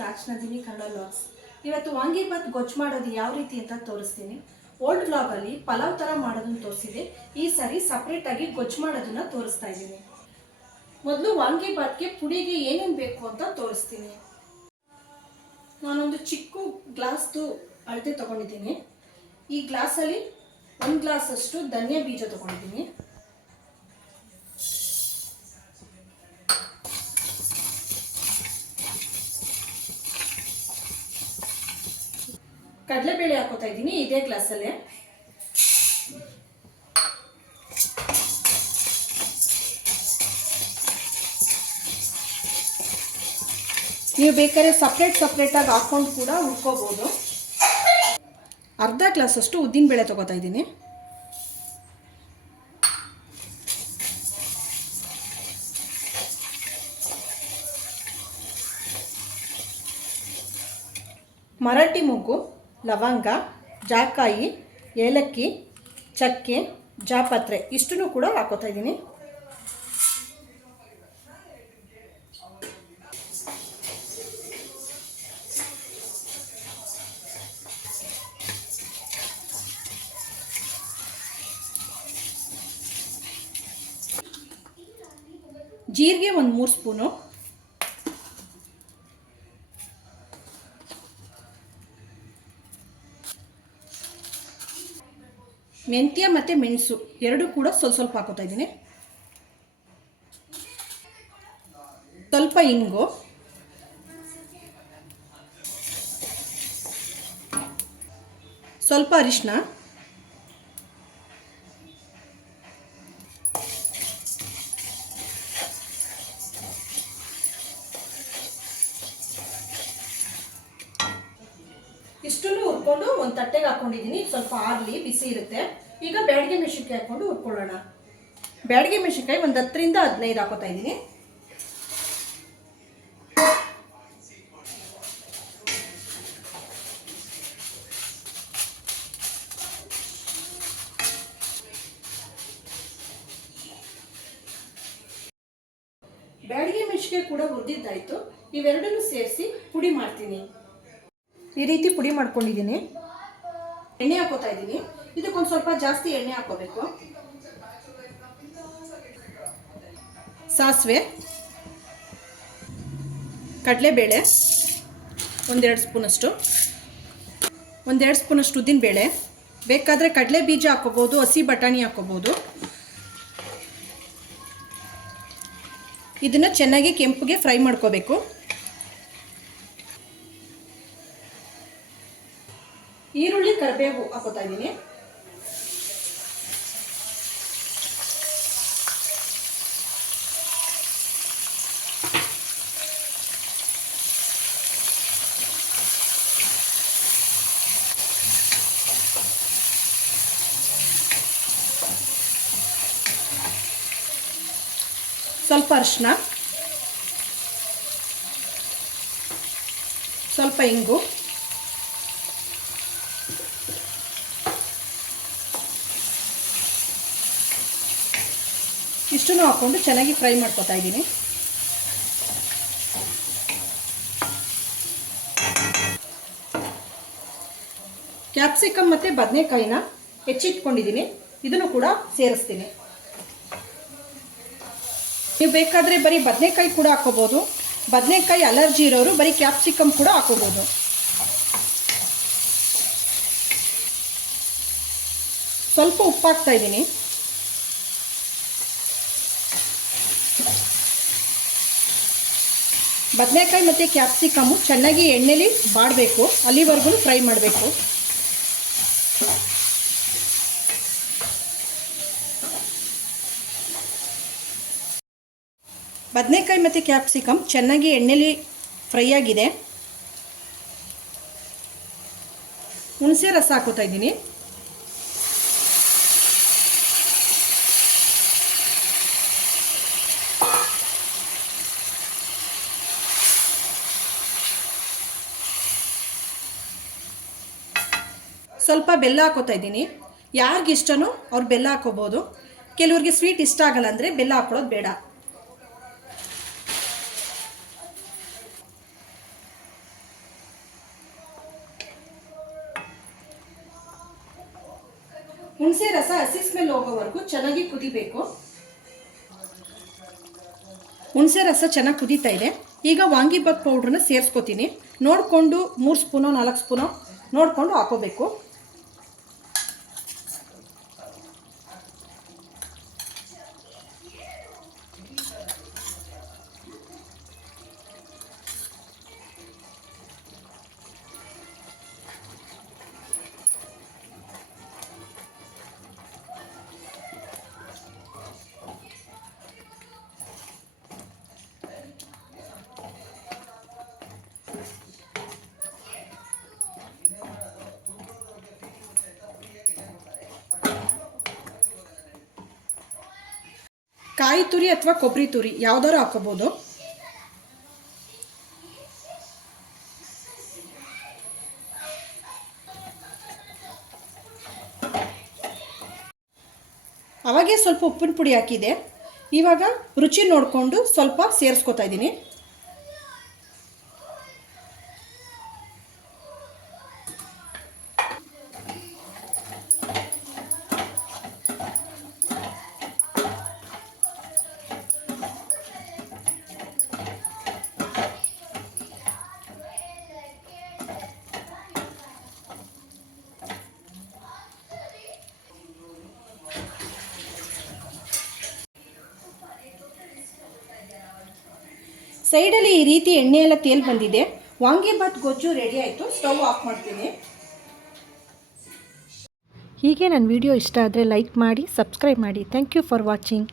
Rajanandini Kannada logs ಇವತ್ತು ವಾಂಗಿಬಾತ್ ಗೊಜ್ಜು ಮಾಡೋದು ಯಾವ ರೀತಿ ಅಂತ ತೋರಿಸ್ತೀನಿ. ಓಲ್ಡ್ ವ್ಲಾಗಲ್ಲಿ ಪಲಾವ್ ಥರ ಮಾಡೋದನ್ನು ತೋರಿಸಿದೆ. ಈ ಸರಿ ಸಪ್ರೇಟಾಗಿ ಗೊಜ್ಜು ಮಾಡೋದನ್ನು ತೋರಿಸ್ತಾ ಇದ್ದೀನಿ. ಮೊದಲು ವಾಂಗಿಭಾತ್ಗೆ ಪುಡಿಗೆ ಏನೇನು ಬೇಕು ಅಂತ ತೋರಿಸ್ತೀನಿ. ನಾನೊಂದು ಚಿಕ್ಕ ಗ್ಲಾಸ್ದು ಅಳತೆ ತೊಗೊಂಡಿದ್ದೀನಿ. ಈ ಗ್ಲಾಸಲ್ಲಿ ಒಂದು ಗ್ಲಾಸಷ್ಟು ಧನಿಯಾ ಬೀಜ ತೊಗೊಂಡಿದ್ದೀನಿ. ಕಡಲೆಬೇಳೆ ಹಾಕೋತಾ ಇದ್ದೀನಿ ಇದೇ ಗ್ಲಾಸಲ್ಲೇ. ನೀವು ಬೇಕಾದ್ರೆ ಸಪ್ರೇಟ್ ಸಪ್ರೇಟಾಗಿ ಹಾಕ್ಕೊಂಡು ಕೂಡ ಹುರ್ಕೋಬೋದು. ಅರ್ಧ ಗ್ಲಾಸಷ್ಟು ಉದ್ದಿನ ಬೇಳೆ ತೊಗೋತಾ ಇದ್ದೀನಿ. ಮರಾಠಿ ಮೊಗ್ಗು. ಲವಂಗ ಜಾಕಾಯಿ ಏಲಕ್ಕಿ ಚಕ್ಕೆ ಜಾಪತ್ರೆ. ಇಷ್ಟನ್ನು ಕೂಡ ಹಾಕೋತಾ ಇದ್ದೀನಿ. ಜೀರಿಗೆ ಒಂದು ಮೂರು ಸ್ಪೂನು. ಮೆಂತ್ಯ ಮತ್ತು ಮೆಣಸು ಎರಡೂ ಕೂಡ ಸ್ವಲ್ಪ ಸ್ವಲ್ಪ ಹಾಕೋತಾ ಇದ್ದೀನಿ. ಸ್ವಲ್ಪ ಇಂಗು. ಸ್ವಲ್ಪ ಅರಿಶಿನ ಇಷ್ಟನ್ನು ಹುರ್ಕೊಂಡು ಒಂದು ತಟ್ಟೆಗೆ ಹಾಕೊಂಡಿದ್ದೀನಿ. ಸ್ವಲ್ಪ ಆರ್ಲಿ ಬಿಸಿ ಇರುತ್ತೆ. ಈಗ ಬ್ಯಾಡಿಗೆ ಮೆಣಸಿನ್ಕಾಯಿ ಹಾಕೊಂಡು ಹುರ್ಕೊಳ್ಳೋಣ. ಬ್ಯಾಡಿಗೆ ಮೆಣಸಿನ್ಕಾಯಿ ಒಂದು ಹತ್ತರಿಂದ ಹದಿನೈದು ಹಾಕೋತಾ ಇದ್ದೀನಿ. ಬ್ಯಾಡಿಗೆ ಮೆಣಸಿನ್ಕಾಯಿ ಕೂಡ ಹುರಿದಿದ್ದಾಯ್ತು. ಇವೆರಡನ್ನೂ ಸೇರಿಸಿ ಪುಡಿ ಮಾಡ್ತೀನಿ. ಈ ರೀತಿ ಪುಡಿ ಮಾಡ್ಕೊಂಡಿದ್ದೀನಿ. ಎಣ್ಣೆ ಹಾಕೋತಾ ಇದ್ದೀನಿ. ಇದಕ್ಕೊಂದು ಸ್ವಲ್ಪ ಜಾಸ್ತಿ ಎಣ್ಣೆ ಹಾಕೋಬೇಕು ಸಾಸಿವೆ, ಕಡಲೆಬೇಳೆ, ಒಂದೆರಡು ಸ್ಪೂನಷ್ಟು ಒಂದೆರಡು ಸ್ಪೂನಷ್ಟು ಉದ್ದಿನ ಬೇಳೆ ಬೇಕಾದರೆ ಕಡಲೆ ಬೀಜ ಹಾಕೋಬೋದು ಹಸಿ ಬಟಾಣಿ ಹಾಕೋಬೋದು ಇದನ್ನು ಚೆನ್ನಾಗಿ ಕೆಂಪುಗೆ ಫ್ರೈ ಮಾಡ್ಕೋಬೇಕು. ಈರುಳ್ಳಿ, ಕರಿಬೇವು ಹಾಕೋತಾ ಇದ್ದೀನಿ. ಸ್ವಲ್ಪ ಅರಿಶಿನ ಸ್ವಲ್ಪ ಇಂಗು, ಇಷ್ಟನ್ನು ಹಾಕ್ಕೊಂಡು ಚೆನ್ನಾಗಿ ಫ್ರೈ ಮಾಡ್ಕೊತಾ ಇದ್ದೀನಿ. ಕ್ಯಾಪ್ಸಿಕಮ್ ಮತ್ತು ಬದನೆಕಾಯಿನ ಹೆಚ್ಚಿಟ್ಕೊಂಡಿದ್ದೀನಿ. ಇದನ್ನು ಕೂಡ ಸೇರಿಸ್ತೀನಿ. ನೀವು ಬೇಕಾದರೆ ಬರೀ ಬದನೆಕಾಯಿ ಕೂಡ ಹಾಕೋಬೋದು. ಬದನೆಕಾಯಿ ಅಲರ್ಜಿ ಇರೋರು ಬರೀ ಕ್ಯಾಪ್ಸಿಕಮ್ ಕೂಡ ಹಾಕೋಬೋದು. ಸ್ವಲ್ಪ ಉಪ್ಪು ಹಾಕ್ತಾ ಇದ್ದೀನಿ. ಬದನೆಕಾಯಿ ಮತ್ತು ಕ್ಯಾಪ್ಸಿಕಮ್ಮು ಚೆನ್ನಾಗಿ ಎಣ್ಣೆಲಿ ಬಾಡಬೇಕು. ಅಲ್ಲಿವರೆಗೂ ಫ್ರೈ ಮಾಡಬೇಕು. ಬದನೆಕಾಯಿ ಮತ್ತು ಕ್ಯಾಪ್ಸಿಕಮ್ ಚೆನ್ನಾಗಿ ಎಣ್ಣೆಲಿ ಫ್ರೈ ಆಗಿದೆ. ಹುಣಸೆ ರಸ ಹಾಕೋತಾ ಇದ್ದೀನಿ. ಸ್ವಲ್ಪ ಬೆಲ್ಲ ಹಾಕೋತಾ ಇದ್ದೀನಿ. ಯಾರಿಗಿಷ್ಟನೋ ಅವ್ರು ಬೆಲ್ಲ ಹಾಕೋಬೋದು. ಕೆಲವ್ರಿಗೆ ಸ್ವೀಟ್ ಇಷ್ಟ ಆಗಲ್ಲ ಅಂದರೆ ಬೆಲ್ಲ ಹಾಕೊಳ್ಳೋದು ಬೇಡ ಹುಣಸೆ ಸ್ಮೆಲ್ ಹೋಗೋವರೆಗೂ ಚೆನ್ನಾಗಿ ಕುದಿಬೇಕು. ಹುಣಸೆ ರಸ ಚೆನ್ನಾಗಿ ಕುದೀತಾ ಇದೆ. ಈಗ ವಾಂಗಿಬಾತ್ ಪೌಡ್ರನ್ನ ಸೇರಿಸ್ಕೋತೀನಿ. ನೋಡಿಕೊಂಡು ಮೂರು ಸ್ಪೂನೋ ನಾಲ್ಕು ಸ್ಪೂನೋ ನೋಡಿಕೊಂಡು ಹಾಕೋಬೇಕು. ಕಾಯಿ ತುರಿ ಅಥವಾ ಕೊಬ್ಬರಿ ತುರಿ ಯಾವ್ದಾರು ಹಾಕೋಬೋದು ಅವಾಗೆ ಸ್ವಲ್ಪ ಉಪ್ಪಿನ ಪುಡಿ ಹಾಕಿದೆ. ಇವಾಗ ರುಚಿ ನೋಡಿಕೊಂಡು ಸ್ವಲ್ಪ ಸೇರಿಸ್ಕೊತಾ ಇದ್ದೀನಿ. ಸೈಡಲ್ಲಿ ಈ ರೀತಿ ಎಣ್ಣೆ ಎಲ್ಲ ತೇಲ್ ಬಂದಿದೆ. ವಾಂಗಿಬಾತ್ ಗೊಜ್ಜು ರೆಡಿ ಆಯಿತು. ಸ್ಟವ್ ಆಫ್ ಮಾಡ್ತೀನಿ. ಹೀಗೆ ನನ್ನ ವಿಡಿಯೋ ಇಷ್ಟ ಆದರೆ ಲೈಕ್ ಮಾಡಿ ಸಬ್ಸ್ಕ್ರೈಬ್ ಮಾಡಿ. Thank you for watching